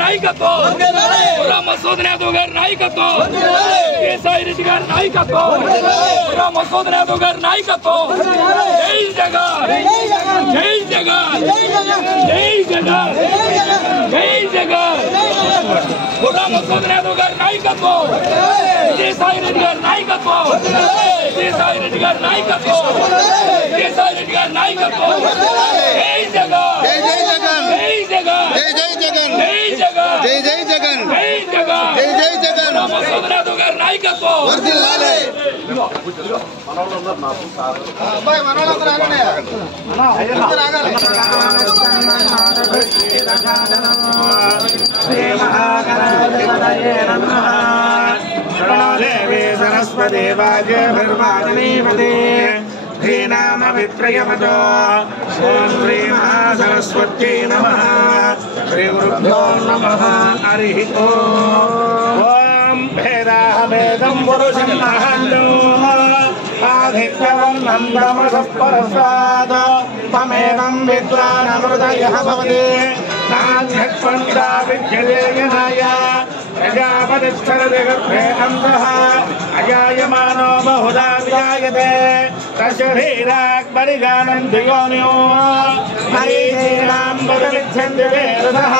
నాయకత్వం మసూద్ యాదవ్ గారి నాయకత్వం కేసాయి రెడ్డి గారి నాయకత్వం మసూద్ యాదవ్ గారి నాయకత్వం జై జగన్ జై జగన్ జై జగన్ జై జగన్ మసూద్ యాదవ్ గారి నాయకత్వం కేసాయి రెడ్డి గారి నాయకత్వం కేసాయి రెడ్డి గారి నాయకత్వం కేసాయి రెడ్డి గారి నాయకత్వం జై జగన్ జై జగన్ జై జగన్ జై జగన్ జై జగన్ జై జగన్ జై జగన్ జై జగన్ మసూద్ యాదవ్ గారి నాయకత్వం వర్ధిల్లాలి అబ్బాయి మనోళ్ళందరూ ఆగండి అందరూ ఆగాలి శ్రీ మహాగణాధిపతయే నమః దేవి సరస్వతి వాజేభిర్వాజనీపతే శ్రీనామ విత్రయమతో ఓం శ్రీ మహాసరస్వత్యై నమః శ్రీ గురుభ్యో నమః హరి ఓం భేదాహమేదం పురుషం మహాంతో ఆదిత్యవర్ణం తమసః పరస్తాద్ తమేవం విద్వానమృతయః భవతి నాన్యత్పండా విద్యతే యనాయ ప్రజాపతిశ్చరతి గర్భే అంధః అజాయమానో బహుధా విజాయతే తస్య ధీరాగ్బలిజానంతి యోనియో నైనాం బదవిచ్ఛన్తి వేదః